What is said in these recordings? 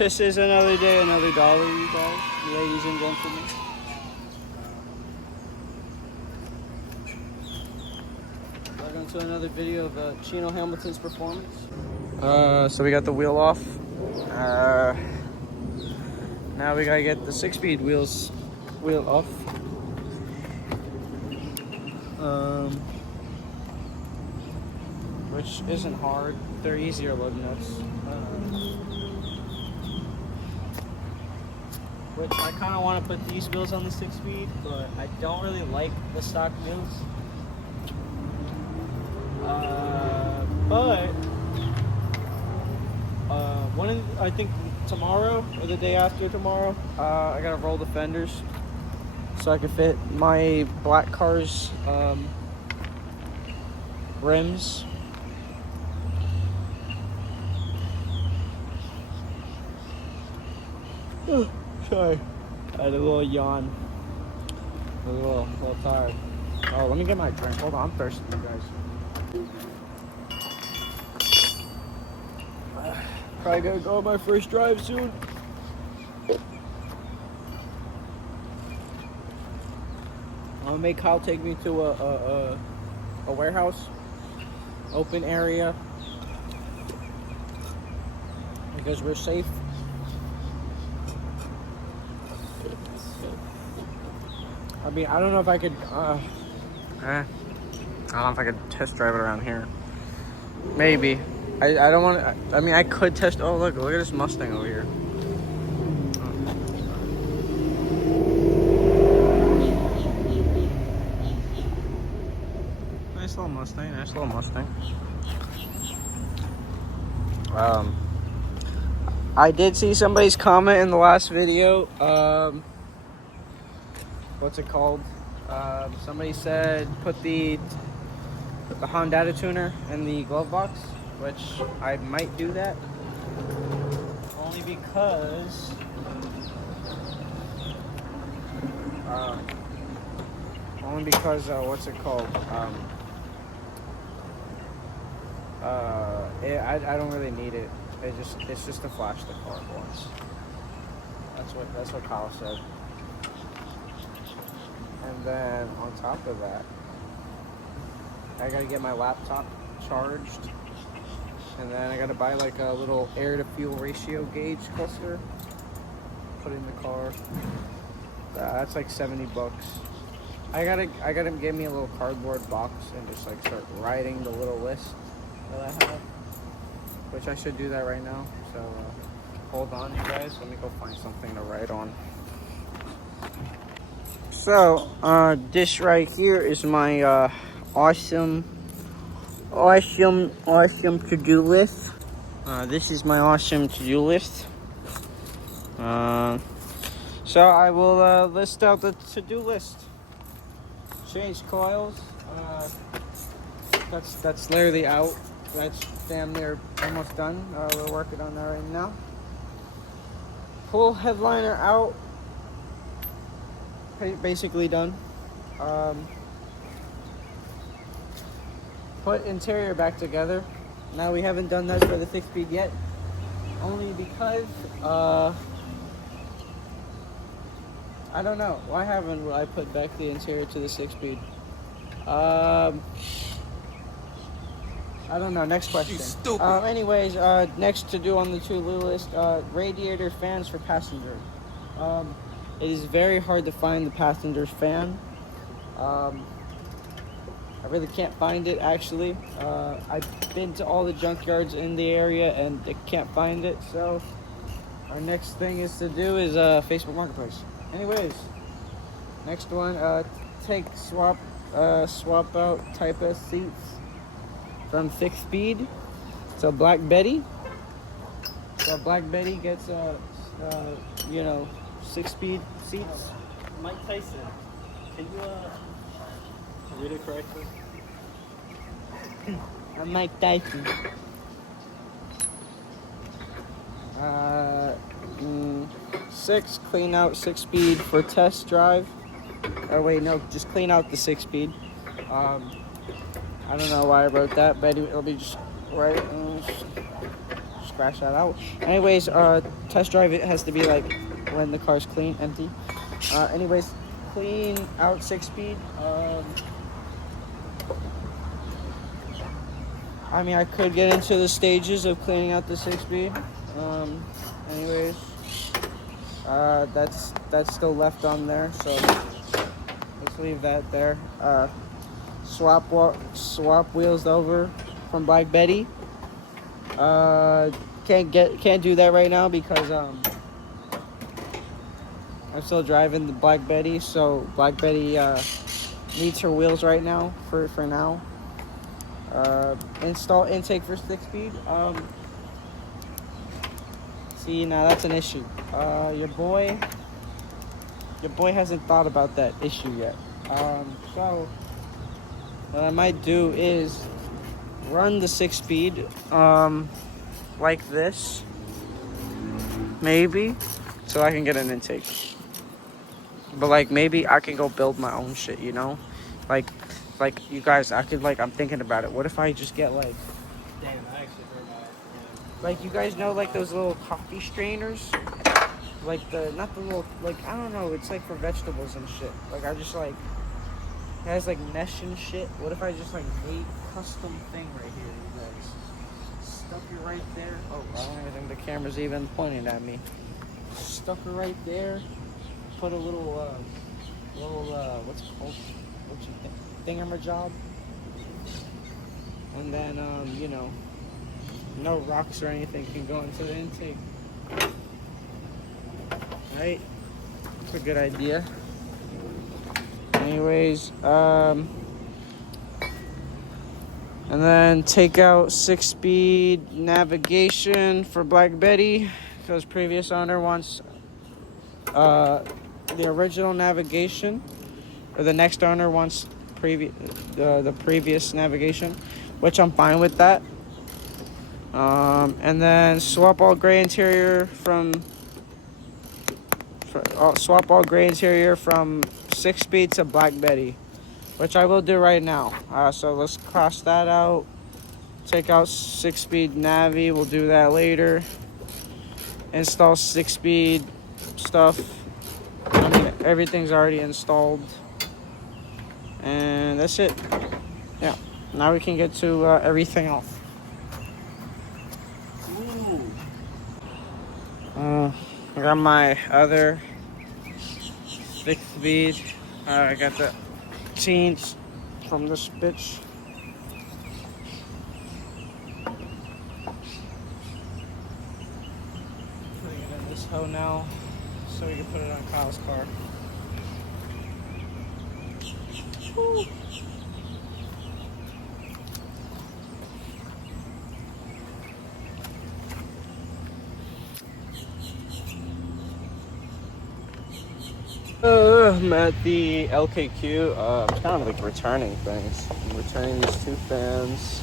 This is another day, another dollar, you guys, ladies and gentlemen. Welcome to another video of Chino Hamilton's performance. So we got the wheel off. Now we gotta get the 6-speed wheel off. Which isn't hard. They're easier lug nuts. Which I kind of want to put these wheels on the 6-speed, but I don't really like the stock wheels. I think tomorrow or the day after tomorrow, I gotta roll the fenders so I can fit my black car's rims. Sorry, I had a little yawn. I was a little tired. Oh, let me get my drink. Hold on, I'm thirsty, you guys. Probably gonna go on my first drive soon. I'll make Kyle take me to a warehouse, open area, because we're safe. I mean, I don't know if I could, I don't know if I could test drive it around here. Maybe. I don't want to, I mean, I could test, oh, look at this Mustang over here. Nice little Mustang, nice little Mustang. I did see somebody's comment in the last video, what's it called? Somebody said put the Honda tuner in the glove box, which I might do that. Only because what's it called? I don't really need it. It's just to flash the car once. That's what Kyle said. And then on top of that, I gotta get my laptop charged, and then I gotta buy like a little air to fuel ratio gauge cluster, put it in the car. That's like $70. I gotta get me a little cardboard box and just like start writing the little list that I have, which I should do that right now. So hold on, you guys. Let me go find something to write on. So, this right here is my awesome to-do list. This is my awesome to-do list. So I will list out the to-do list. Change coils. That's literally out. That's damn near almost done. We're working on that right now. Pull headliner out. Basically done. Put interior back together. Now we haven't done that for the 6-speed yet, only because I don't know why haven't I put back the interior to the 6-speed. I don't know. Next question. Anyways, next to do on the to-do list, radiator fans for passenger. It is very hard to find the passenger's fan. I really can't find it, actually. I've been to all the junkyards in the area and I can't find it. So our next thing is to do is Facebook Marketplace. Anyways, next one, swap out Type S seats from 6-speed to Black Betty. So Black Betty gets 6-speed seats. Mike Tyson, can you read it correctly? I'm Mike Tyson. 6, clean out 6-speed for test drive. Or wait, no, just clean out the 6-speed. I don't know why I wrote that, but it'll be just right. Just scratch that out. Anyways, test drive it has to be like when the car's clean, empty. Anyways, clean out 6-speed. I mean, I could get into the stages of cleaning out the 6-speed. Anyways, that's still left on there, so let's leave that there. Swap wheels over from Black Betty. Can't do that right now because I'm still driving the Black Betty, so Black Betty needs her wheels right now for now. Install intake for 6-speed. See, now that's an issue. Your boy hasn't thought about that issue yet. So what I might do is run the 6-speed like this, maybe, so I can get an intake. But like maybe I can go build my own shit, you know? Like you guys, I'm thinking about it. What if I just get like, Damn, I actually heard about it. Yeah. like, you guys know like those little coffee strainers? Like not the little, like, I don't know, it's like for vegetables and shit. Like I just like, it has like mesh and shit. What if I just like made a custom thing right here, you guys? Stuck it right there. Oh, I don't even think the camera's even pointing at me. Stuck it right there. Put a little, what's it called? What you think? Thingamajob. And then, you know, no rocks or anything can go into the intake. Right? That's a good idea. Anyways, and then take out 6-speed navigation for Black Betty because previous owner wants the original navigation, or the next owner wants the previous navigation, which I'm fine with that. And then swap all gray interior from 6-speed to Black Betty, which I will do right now. So let's cross that out. Take out 6-speed Navi. We'll do that later. Install 6-speed stuff. I mean, everything's already installed. And that's it. Yeah. Now we can get to everything else. I got my other 6-speed. I got the teens from this bitch. Putting it in this hoe now so we can put it on Kyle's car. Woo. I'm at the LKQ. I'm kind of like returning things. I'm returning these 2 fans.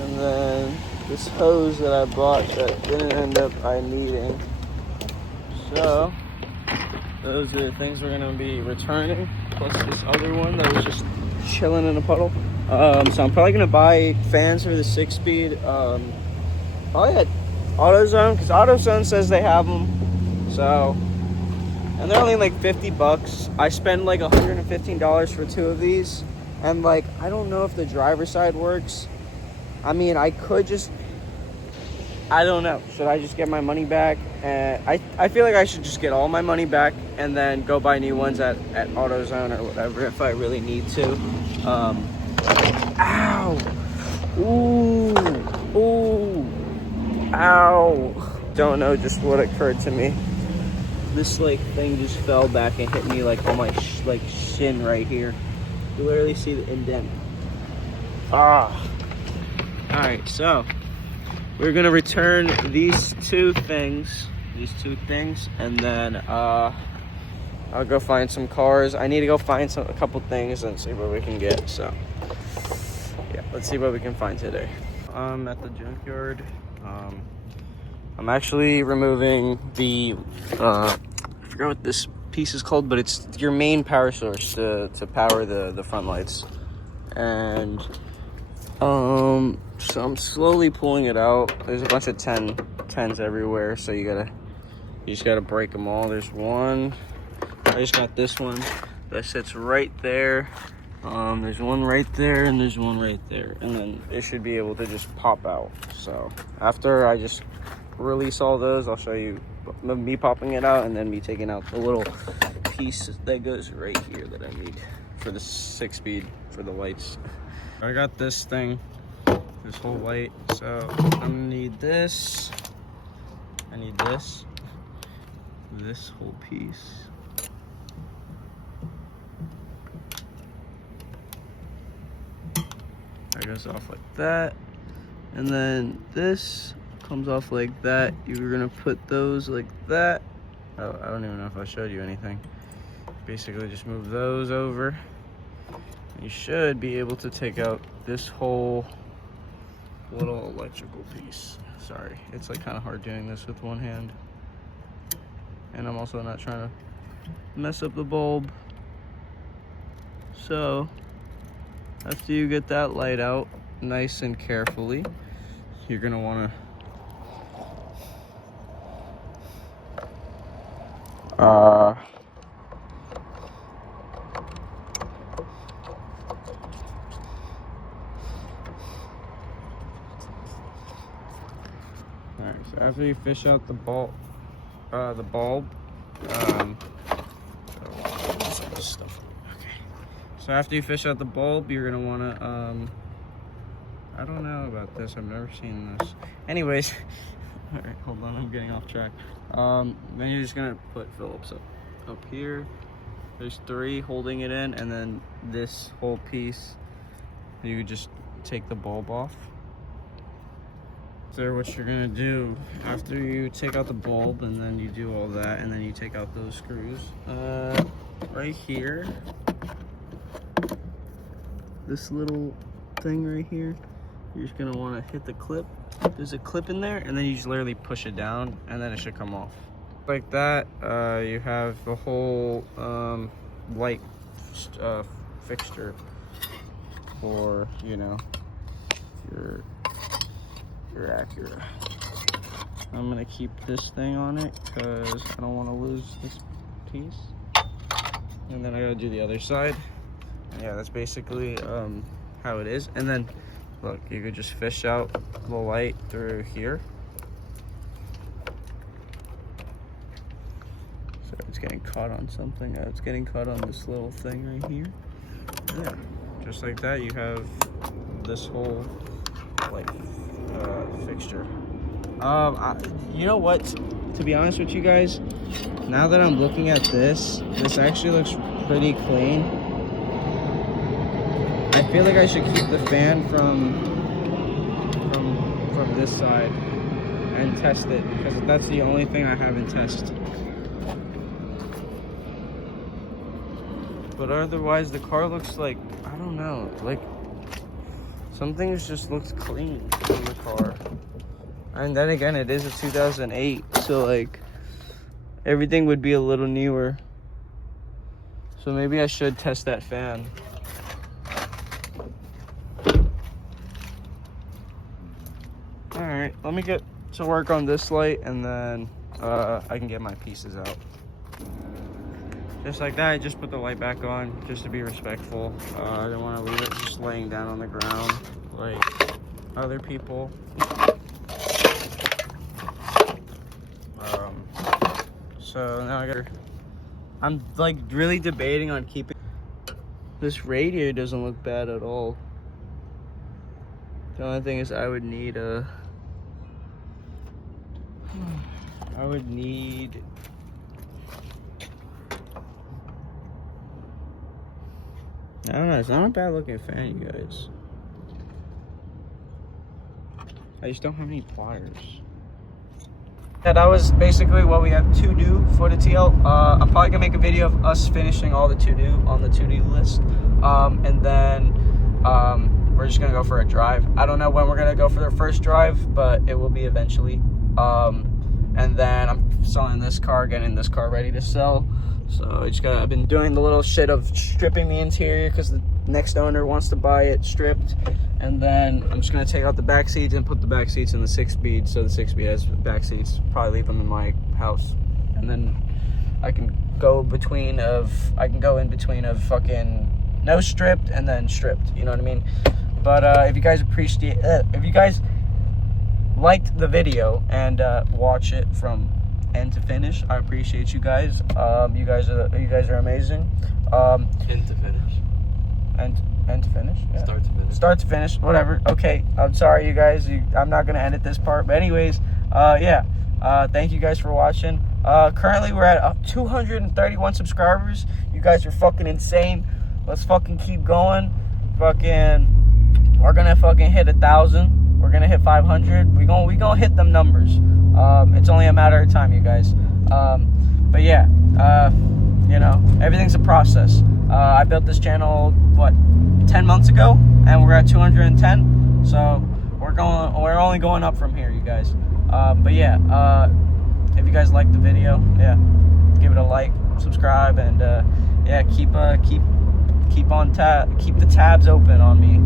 And then this hose that I bought that didn't end up needing. So, those are the things we're going to be returning. Plus this other one that was just chilling in a puddle. So I'm probably going to buy fans for the 6-speed. Probably at AutoZone, because AutoZone says they have them. So... and they're only like $50. I spend like $115 for 2 of these. And like, I don't know if the driver's side works. I mean, I could just, I don't know. Should I just get my money back? I feel like I should just get all my money back and then go buy new ones at AutoZone or whatever if I really need to. Ow. Ooh. Ow. Don't know just what occurred to me. This like thing just fell back and hit me like on my shin right here. You literally see the indent. Alright, so we're gonna return these two things, and then I'll go find some cars. I need to go find a couple things and see what we can get. So yeah, let's see what we can find today. I'm at the junkyard. I'm actually removing the, I forgot what this piece is called, but it's your main power source to power the front lights. And So I'm slowly pulling it out. There's a bunch of 10s everywhere, so you just gotta break them all. There's one. I just got this one that sits right there. There's one right there, and there's one right there, and then it should be able to just pop out. So after I just release all those, I'll show you me popping it out, and then me taking out the little piece that goes right here that I need for the 6-speed for the lights. I got this thing, this whole light, so I'm gonna need this. I need this whole piece. That goes off like that, and then this comes off like that. You're gonna put those like that. Oh, I don't even know if I showed you anything. Basically just move those over. You should be able to take out this whole little electrical piece. Sorry, it's like kind of hard doing this with one hand. And I'm also not trying to mess up the bulb. So after you get that light out nice and carefully, you're gonna wanna Alright, so after you fish out the bulb, so after you fish out the bulb, you're gonna wanna, I don't know about this, I've never seen this. Anyways, alright, hold on, I'm getting off track. Then you're just gonna put Phillips up here. There's 3 holding it in, and then this whole piece, you just take the bulb off. So what you're gonna do after you take out the bulb, and then you do all that, and then you take out those screws, right here, this little thing right here, you're just gonna want to hit the clip. There's a clip in there, and then you just literally push it down, and then it should come off like that. You have the whole light fixture for, you know, your Acura. I'm gonna keep this thing on it because I don't want to lose this piece. And then I gotta do the other side. And yeah, that's basically how it is. And then look, you could just fish out the light through here. So it's getting caught on something. It's getting caught on this little thing right here. Yeah, just like that, you have this whole like fixture. You know what? To be honest with you guys, now that I'm looking at this actually looks pretty clean. I feel like I should keep the fan from this side and test it, because that's the only thing I haven't tested. But otherwise, the car looks like, I don't know, like something just looks clean in the car. And then again, it is a 2008, so like everything would be a little newer. So maybe I should test that fan. Alright, let me get to work on this light, and then I can get my pieces out. Just like that, I just put the light back on just to be respectful. I didn't want to leave it just laying down on the ground like other people. So now I'm like really debating on keeping. This radiator doesn't look bad at all. The only thing is I would need I don't know, it's not a bad looking fan, you guys. I just don't have any pliers. Yeah, that was basically what we have to do for the TL. I'm probably gonna make a video of us finishing all the to-do on the to-do list. And then we're just gonna go for a drive. I don't know when we're gonna go for the first drive, but it will be eventually. And then I'm selling this car, getting this car ready to sell. So I've been doing the little shit of stripping the interior because the next owner wants to buy it stripped. And then I'm just gonna take out the back seats and put the back seats in the 6-speed, so the 6-speed has back seats. Probably leave them in my house, and then I can go in between of fucking no stripped and then stripped. You know what I mean? But if you guys if you guys liked the video and watch it from end to finish, I appreciate you guys. You guys are amazing. End to finish. End to finish? Yeah. Start to finish. Start to finish, whatever. Okay, I'm sorry, you guys. I'm not going to edit this part. But anyways, thank you guys for watching. Currently, we're at 231 subscribers. You guys are fucking insane. Let's fucking keep going. We're going to fucking hit 1,000. We're going to hit 500. We gonna hit them numbers. It's only a matter of time, you guys. But yeah, everything's a process. I built this channel 10 months ago, and we're at 210. So we're only going up from here, you guys. But yeah, if you guys like the video, yeah, give it a like, subscribe, and yeah, keep the tabs open on me,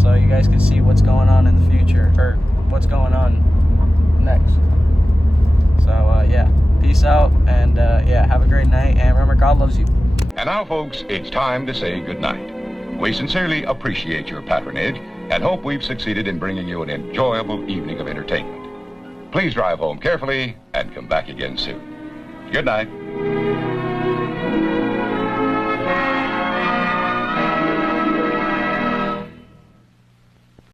so you guys can see what's going on in the future, or what's going on next. So yeah, peace out, and yeah, have a great night, and remember, God loves you. And now, folks, it's time to say goodnight. We sincerely appreciate your patronage and hope we've succeeded in bringing you an enjoyable evening of entertainment. Please drive home carefully and come back again soon. Good night.